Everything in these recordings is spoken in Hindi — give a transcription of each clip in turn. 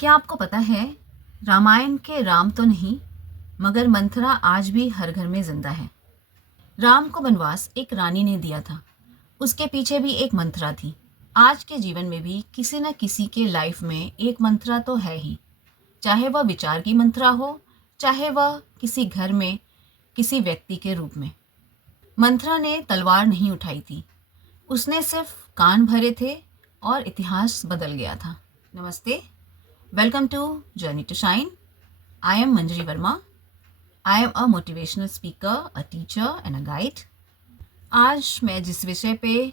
क्या आपको पता है, रामायण के राम तो नहीं, मगर मंथरा आज भी हर घर में जिंदा है। राम को वनवास एक रानी ने दिया था। उसके पीछे भी एक मंथरा थी। आज के जीवन में भी किसी न किसी के लाइफ में एक मंथरा तो है ही। चाहे वह विचार की मंथरा हो, चाहे वह किसी घर में किसी व्यक्ति के रूप में। मंथरा ने तलवार नहीं उठाई थी, उसने सिर्फ कान भरे थे और इतिहास बदल गया था। नमस्ते, welcome to journey to shine. I am Manjari Verma. I am a motivational speaker, a teacher and a guide. आज मैं जिस विषय पे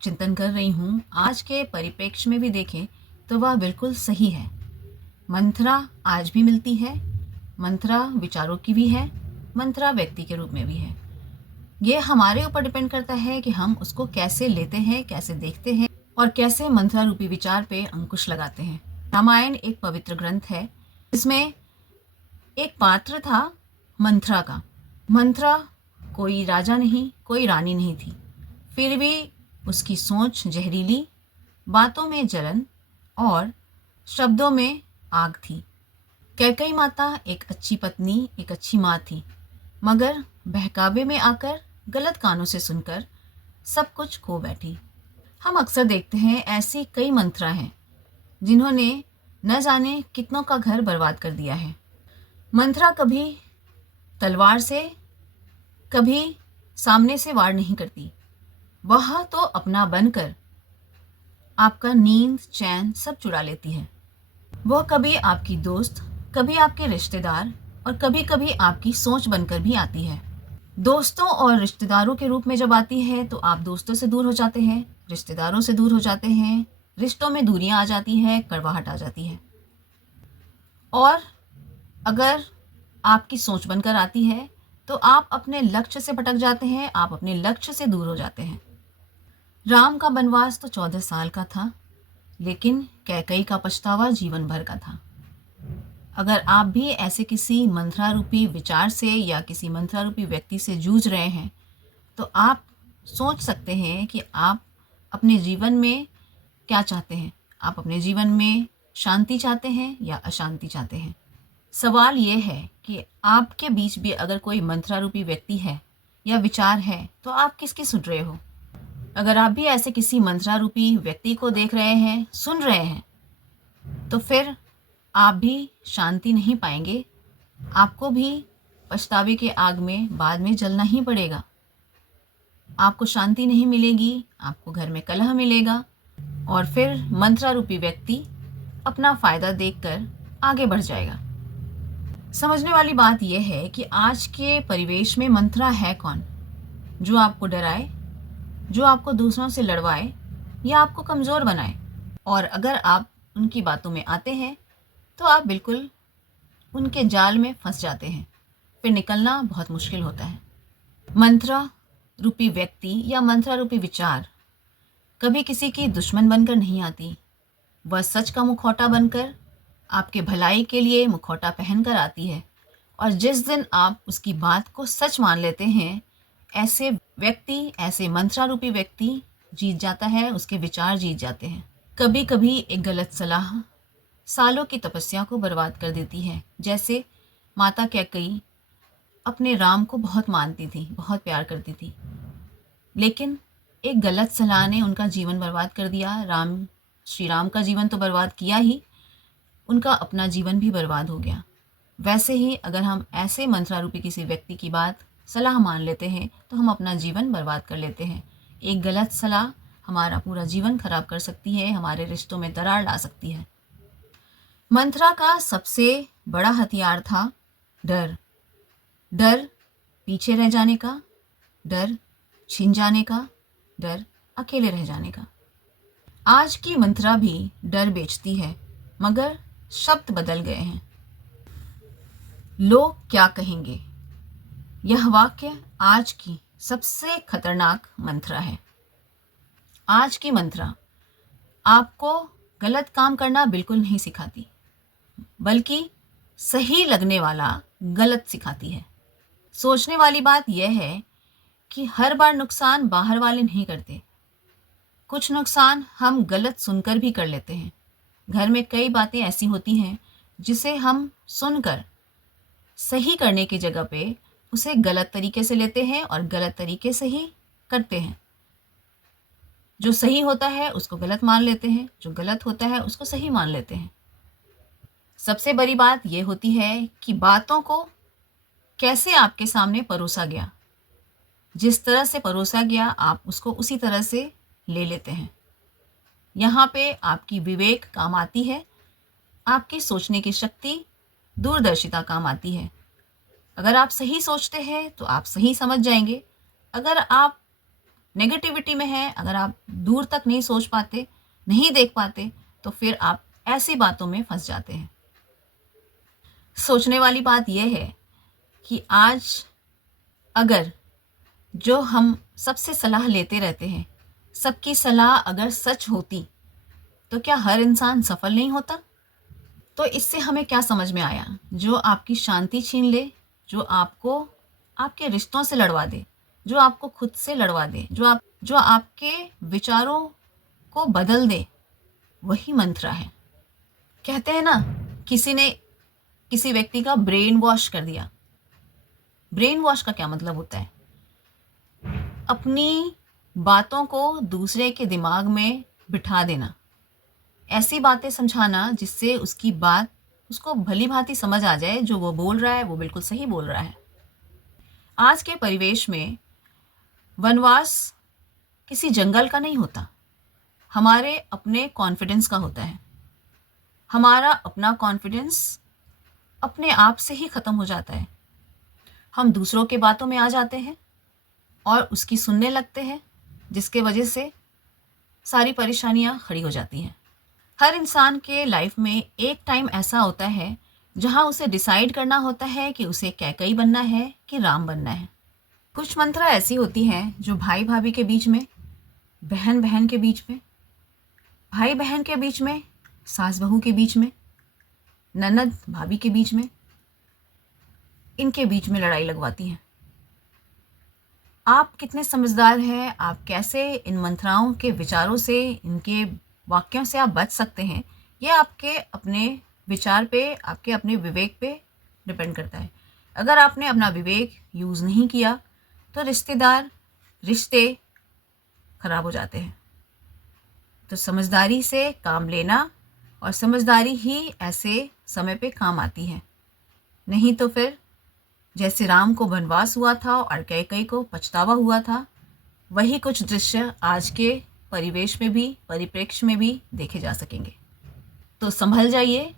चिंतन कर रही हूँ, आज के परिप्रेक्ष्य में भी देखें तो वह बिल्कुल सही है। मंथरा आज भी मिलती है। मंथरा विचारों की भी है, मंथरा व्यक्ति के रूप में भी है। ये हमारे ऊपर डिपेंड करता है कि हम उसको कैसे लेते हैं, कैसे देखते हैं और कैसे मंथरा रूपी विचार पे अंकुश लगाते हैं। रामायण एक पवित्र ग्रंथ है जिसमें एक पात्र था मंथरा का। मंथरा कोई राजा नहीं, कोई रानी नहीं थी, फिर भी उसकी सोच जहरीली, बातों में जलन और शब्दों में आग थी। कैकई माता एक अच्छी पत्नी, एक अच्छी माँ थी, मगर बहकावे में आकर गलत कानों से सुनकर सब कुछ खो बैठी। हम अक्सर देखते हैं ऐसी कई मंथरा हैं जिन्होंने न जाने कितनों का घर बर्बाद कर दिया है। मंथरा कभी तलवार से, कभी सामने से वार नहीं करती। वह तो अपना बनकर आपका नींद चैन सब चुरा लेती है। वह कभी आपकी दोस्त, कभी आपके रिश्तेदार और कभी कभी आपकी सोच बनकर भी आती है। दोस्तों और रिश्तेदारों के रूप में जब आती है तो आप दोस्तों से दूर हो जाते हैं, रिश्तेदारों से दूर हो जाते हैं, रिश्तों में दूरियां आ जाती है, कड़वाहट आ जाती है। और अगर आपकी सोच बनकर आती है तो आप अपने लक्ष्य से भटक जाते हैं, आप अपने लक्ष्य से दूर हो जाते हैं। राम का वनवास तो 14 साल का था, लेकिन कैकई का पछतावा जीवन भर का था। अगर आप भी ऐसे किसी मंथरा रूपी विचार से या किसी मंथरा रूपी व्यक्ति से जूझ रहे हैं तो आप सोच सकते हैं कि आप अपने जीवन में क्या चाहते हैं। आप अपने जीवन में शांति चाहते हैं या अशांति चाहते हैं। सवाल ये है कि आपके बीच भी अगर कोई मंथरा रूपी व्यक्ति है या विचार है तो आप किसकी सुन रहे हो। अगर आप भी ऐसे किसी मंथरा रूपी व्यक्ति को देख रहे हैं, सुन रहे हैं, तो फिर आप भी शांति नहीं पाएंगे। आपको भी पछतावे के आग में बाद में जलना ही पड़ेगा। आपको शांति नहीं मिलेगी, आपको घर में कलह मिलेगा और फिर मंथरा रूपी व्यक्ति अपना फायदा देखकर आगे बढ़ जाएगा। समझने वाली बात यह है कि आज के परिवेश में मंथरा है कौन? जो आपको डराए, जो आपको दूसरों से लड़वाए या आपको कमज़ोर बनाए। और अगर आप उनकी बातों में आते हैं तो आप बिल्कुल उनके जाल में फंस जाते हैं, फिर निकलना बहुत मुश्किल होता है। मंथरा रूपी व्यक्ति या मंथरा रूपी विचार कभी किसी की दुश्मन बनकर नहीं आती। वह सच का मुखौटा बनकर आपके भलाई के लिए मुखौटा पहनकर आती है। और जिस दिन आप उसकी बात को सच मान लेते हैं, ऐसे व्यक्ति, ऐसे मंथरा रूपी व्यक्ति जीत जाता है, उसके विचार जीत जाते हैं। कभी कभी एक गलत सलाह सालों की तपस्या को बर्बाद कर देती है। जैसे माता कैकई अपने राम को बहुत मानती थी, बहुत प्यार करती थी, लेकिन एक गलत सलाह ने उनका जीवन बर्बाद कर दिया। श्री राम का जीवन तो बर्बाद किया ही, उनका अपना जीवन भी बर्बाद हो गया। वैसे ही अगर हम ऐसे मंथरा रूपी किसी व्यक्ति की बात, सलाह मान लेते हैं तो हम अपना जीवन बर्बाद कर लेते हैं। एक गलत सलाह हमारा पूरा जीवन खराब कर सकती है, हमारे रिश्तों में दरार ला सकती है। मंथरा का सबसे बड़ा हथियार था डर। डर पीछे रह जाने का, डर छिन जाने का, डर अकेले रह जाने का। आज की मंथरा भी डर बेचती है, मगर शब्द बदल गए हैं। लोग क्या कहेंगे, यह वाक्य आज की सबसे खतरनाक मंथरा है। आज की मंथरा आपको गलत काम करना बिल्कुल नहीं सिखाती, बल्कि सही लगने वाला गलत सिखाती है। सोचने वाली बात यह है कि हर बार नुकसान बाहर वाले नहीं करते, कुछ नुकसान हम गलत सुनकर भी कर लेते हैं। घर में कई बातें ऐसी होती हैं जिसे हम सुनकर सही करने की जगह पे उसे गलत तरीके से लेते हैं और गलत तरीके से ही करते हैं। जो सही होता है उसको गलत मान लेते हैं, जो गलत होता है उसको सही मान लेते हैं। सबसे बड़ी बात ये होती है कि बातों को कैसे आपके सामने परोसा गया। जिस तरह से परोसा गया आप उसको उसी तरह से ले लेते हैं। यहाँ पे आपकी विवेक काम आती है, आपकी सोचने की शक्ति, दूरदर्शिता काम आती है। अगर आप सही सोचते हैं तो आप सही समझ जाएंगे। अगर आप नेगेटिविटी में हैं, अगर आप दूर तक नहीं सोच पाते, नहीं देख पाते, तो फिर आप ऐसी बातों में फंस जाते हैं। सोचने वाली बात यह है कि आज अगर जो हम सबसे सलाह लेते रहते हैं, सबकी सलाह अगर सच होती तो क्या हर इंसान सफल नहीं होता? तो इससे हमें क्या समझ में आया? जो आपकी शांति छीन ले, जो आपको आपके रिश्तों से लड़वा दे, जो आपको खुद से लड़वा दे, जो आपके विचारों को बदल दे, वही मंत्र है। कहते हैं ना, किसी ने किसी व्यक्ति का ब्रेन वॉश कर दिया। ब्रेन वॉश का क्या मतलब होता है? अपनी बातों को दूसरे के दिमाग में बिठा देना, ऐसी बातें समझाना जिससे उसकी बात उसको भली भांति समझ आ जाए, जो वो बोल रहा है वो बिल्कुल सही बोल रहा है। आज के परिवेश में वनवास किसी जंगल का नहीं होता, हमारे अपने कॉन्फिडेंस का होता है। हमारा अपना कॉन्फिडेंस अपने आप से ही ख़त्म हो जाता है। हम दूसरों के बातों में आ जाते हैं और उसकी सुनने लगते हैं, जिसके वजह से सारी परेशानियां खड़ी हो जाती हैं। हर इंसान के लाइफ में एक टाइम ऐसा होता है जहां उसे डिसाइड करना होता है कि उसे कैकई बनना है कि राम बनना है। कुछ मंत्रा ऐसी होती हैं जो भाई भाभी के बीच में, बहन बहन के बीच में, भाई बहन के बीच में, सास बहू के बीच में, ननद भाभी के बीच में, इनके बीच में लड़ाई लगवाती हैं। आप कितने समझदार हैं, आप कैसे इन मंत्राओं के विचारों से, इनके वाक्यों से आप बच सकते हैं, ये आपके अपने विचार पे, आपके अपने विवेक पे डिपेंड करता है। अगर आपने अपना विवेक यूज़ नहीं किया तो रिश्ते खराब हो जाते हैं। तो समझदारी से काम लेना, और समझदारी ही ऐसे समय पे काम आती है। नहीं तो फिर जैसे राम को वनवास हुआ था और कैकई को पछतावा हुआ था, वही कुछ दृश्य आज के परिवेश में भी, परिप्रेक्ष्य में भी देखे जा सकेंगे। तो संभल जाइए।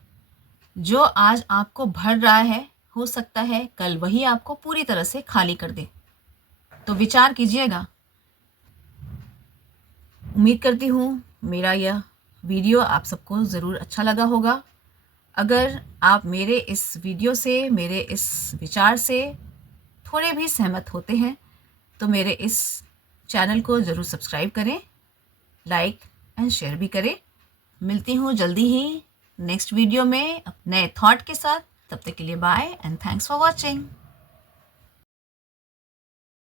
जो आज आपको भर रहा है, हो सकता है कल वही आपको पूरी तरह से खाली कर दे। तो विचार कीजिएगा। उम्मीद करती हूँ मेरा यह वीडियो आप सबको ज़रूर अच्छा लगा होगा। अगर आप मेरे इस वीडियो से, मेरे इस विचार से थोड़े भी सहमत होते हैं तो मेरे इस चैनल को ज़रूर सब्सक्राइब करें, लाइक एंड शेयर भी करें। मिलती हूँ जल्दी ही नेक्स्ट वीडियो में नए थॉट के साथ। तब तक के लिए bye and thanks for watching.